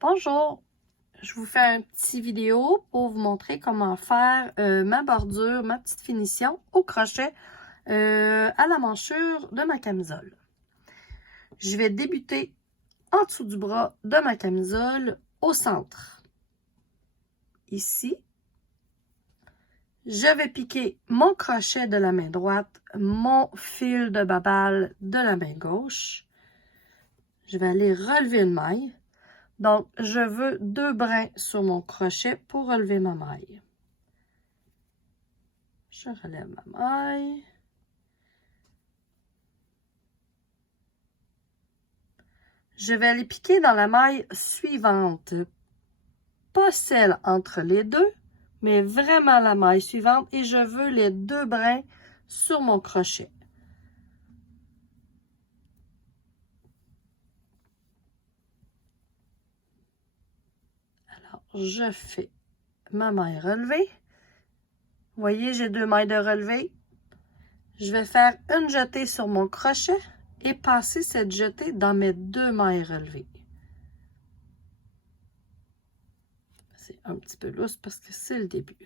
Bonjour, je vous fais un petit vidéo pour vous montrer comment faire ma bordure, ma petite finition au crochet à la manchure de ma camisole. Je vais débuter en dessous du bras de ma camisole au centre. Ici, je vais piquer mon crochet de la main droite, mon fil de babale de la main gauche. Je vais aller relever une maille. Donc, je veux 2 brins sur mon crochet pour relever ma maille. Je relève ma maille. Je vais aller piquer dans la maille suivante. Pas celle entre les deux, mais vraiment la maille suivante. Et je veux les 2 brins sur mon crochet. Alors, je fais ma maille relevée. Vous voyez, j'ai 2 mailles de relevée. Je vais faire une jetée sur mon crochet et passer cette jetée dans mes 2 mailles relevées. C'est un petit peu lousse parce que c'est le début.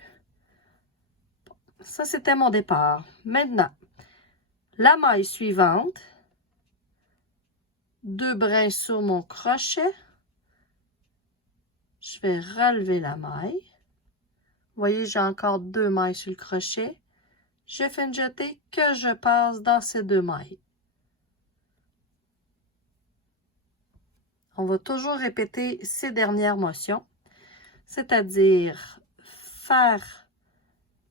Bon, ça, c'était mon départ. Maintenant, la maille suivante, 2 brins sur mon crochet. Je vais relever la maille. Vous voyez, j'ai encore 2 mailles sur le crochet. Je fais une jetée que je passe dans ces 2 mailles. On va toujours répéter ces dernières motions, c'est-à-dire faire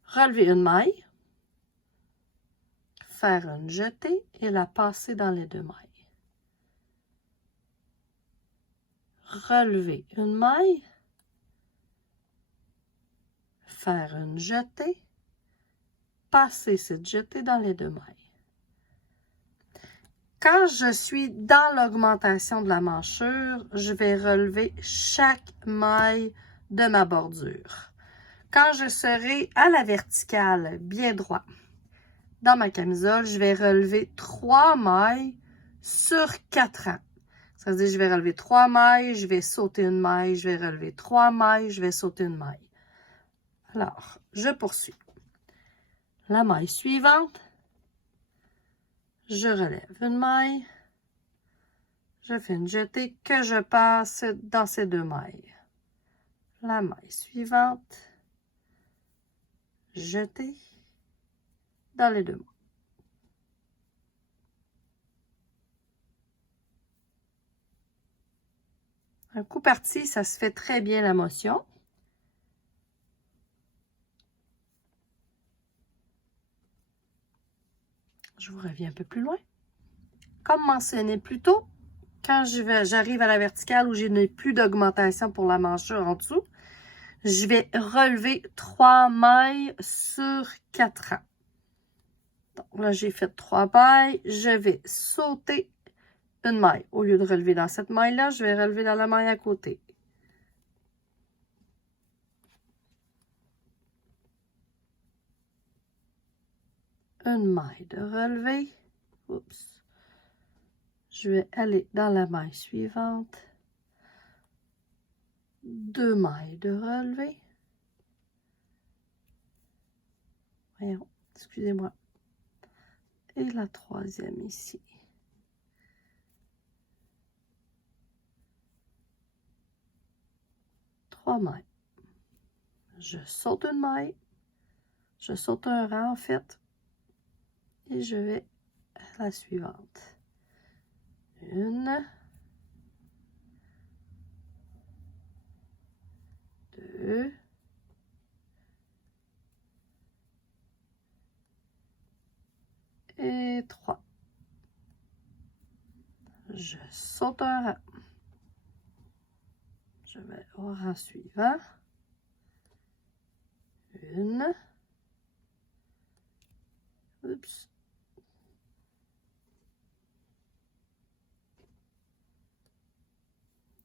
relever une maille, faire une jetée et la passer dans les 2 mailles. Relever une maille, faire une jetée, passer cette jetée dans les 2 mailles. Quand je suis dans l'augmentation de la manchure, je vais relever chaque maille de ma bordure. Quand je serai à la verticale, bien droit, dans ma camisole, je vais relever 3 mailles sur 4 rangs. Ça veut dire que je vais relever 3 mailles, je vais sauter une maille, je vais relever 3 mailles, je vais sauter une maille. Alors, je poursuis. La maille suivante, je relève une maille, je fais une jetée que je passe dans ces 2 mailles. La maille suivante, jetée dans les 2 mailles. Un coup parti, ça se fait très bien la motion. Je vous reviens un peu plus loin. Comme mentionné plus tôt, quand j'arrive à la verticale où je n'ai plus d'augmentation pour la manchure en dessous, je vais relever 3 mailles sur 4 rangs. Donc là, j'ai fait 3 mailles. Je vais sauter une maille. Au lieu de relever dans cette maille-là, je vais relever dans la maille à côté. Une maille de relevé. Oups. Je vais aller dans la maille suivante. 2 mailles de relevé. Voyons, excusez-moi. Et la 3e ici. Trois mailles. Je saute une maille. Je saute un rang en fait. Et je vais à la suivante. 1, 2, et 3. Je saute un rang. Je vais au rang suivant. 1. Oups.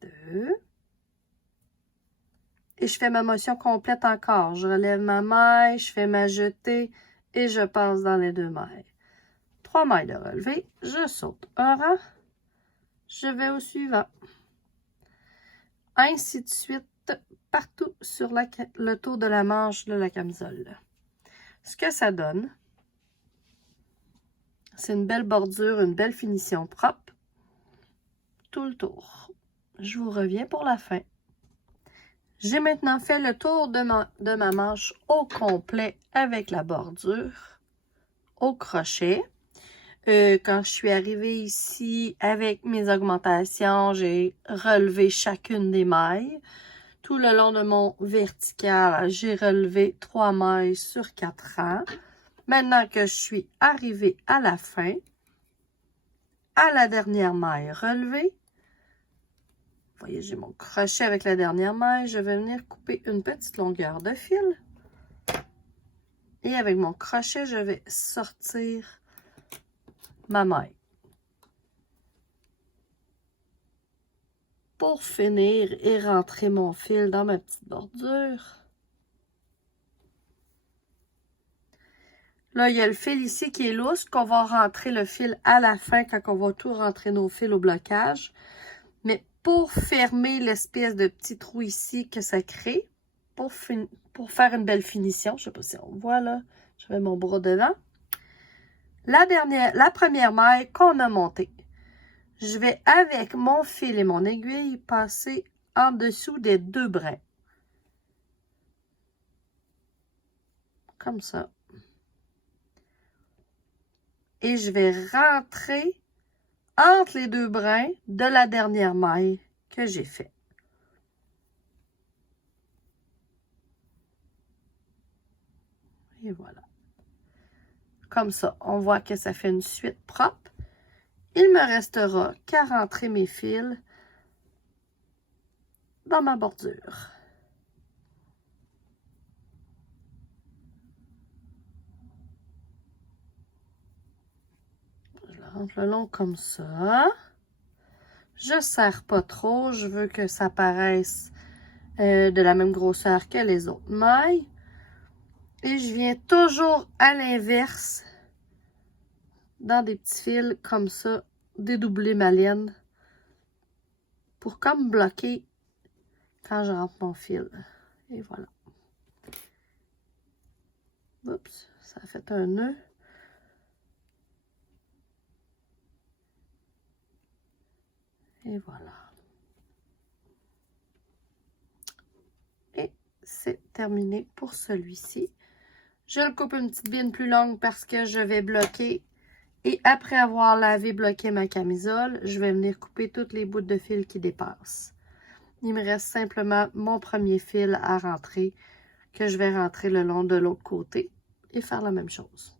2. Et je fais ma motion complète encore. Je relève ma maille, je fais ma jetée et je passe dans les 2 mailles. 3 mailles de relevé, je saute un rang, je vais au suivant. ainsi de suite partout sur le tour de la manche de la camisole. Ce que ça donne, c'est une belle bordure, une belle finition propre, tout le tour. Je vous reviens pour la fin. J'ai maintenant fait le tour de ma manche au complet avec la bordure au crochet. Quand je suis arrivée ici avec mes augmentations, j'ai relevé chacune des mailles. Tout le long de mon vertical, j'ai relevé 3 mailles sur 4 rangs. Maintenant que je suis arrivée à la fin, à la dernière maille relevée, vous voyez, j'ai mon crochet avec la dernière maille, je vais venir couper une petite longueur de fil. Et avec mon crochet, je vais sortir ma maille. Pour finir et rentrer mon fil dans ma petite bordure. Là, il y a le fil ici qui est lousse, qu'on va rentrer le fil à la fin quand on va tout rentrer nos fils au blocage. Mais pour fermer l'espèce de petit trou ici que ça crée, pour faire une belle finition, je ne sais pas si on voit là, je mets mon bras dedans. La première maille qu'on a montée, je vais avec mon fil et mon aiguille passer en dessous des 2 brins. Comme ça. Et je vais rentrer entre les 2 brins de la dernière maille que j'ai fait. Et voilà. Comme ça, on voit que ça fait une suite propre. Il me restera qu'à rentrer mes fils dans ma bordure. Je la rentre le long comme ça. Je ne serre pas trop. Je veux que ça paraisse de la même grosseur que les autres mailles. Et je viens toujours à l'inverse, dans des petits fils comme ça, dédoubler ma laine pour comme bloquer quand je rentre mon fil. Et voilà. Oups, ça a fait un nœud. Et voilà. Et c'est terminé pour celui-ci. Je le coupe une petite bine plus longue parce que je vais bloquer. Et après avoir lavé, bloqué ma camisole, je vais venir couper toutes les bouts de fil qui dépassent. Il me reste simplement mon premier fil à rentrer, que je vais rentrer le long de l'autre côté et faire la même chose.